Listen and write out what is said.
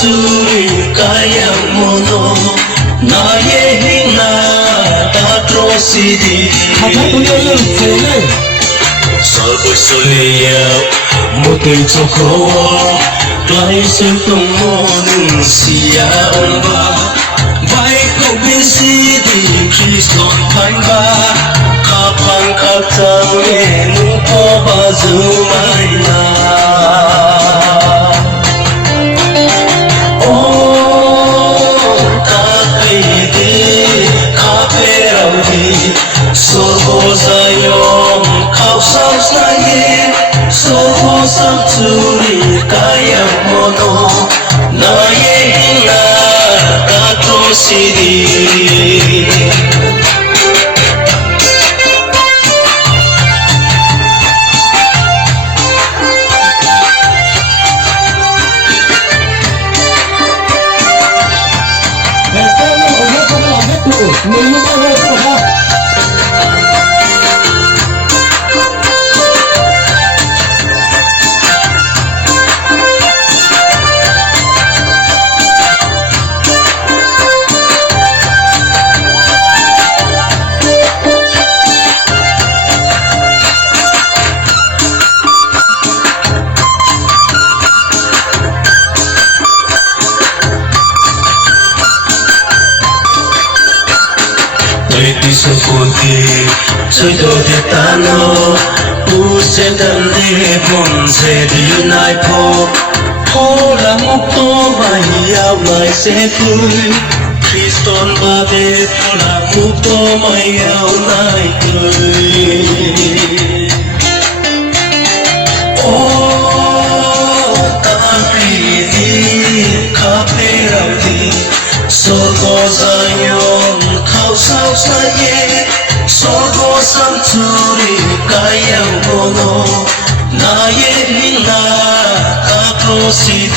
둘이 가양 모노 나의 힘나 atrocity 설벌 설레야 못될 좋고 라이센 동무는 시야온바 바이코 비시디 크리스톤 판바 카판 카타에 누포바 주마이나 Sohosayom kausam snaye Sohosam turi kayang mono Naye hina atrocity Chơi đồ đẹp ta nó u sẽ đâm đi buồn sẽ đi lại phố là một tô bài áo lại sẽ cười Kriston ba bê phố là một tô bài áo lại cười ta đi cà phê rau đi soi có dài nhon khao sao xa nhé Sohosam turi kayang mono Naye hina atrocity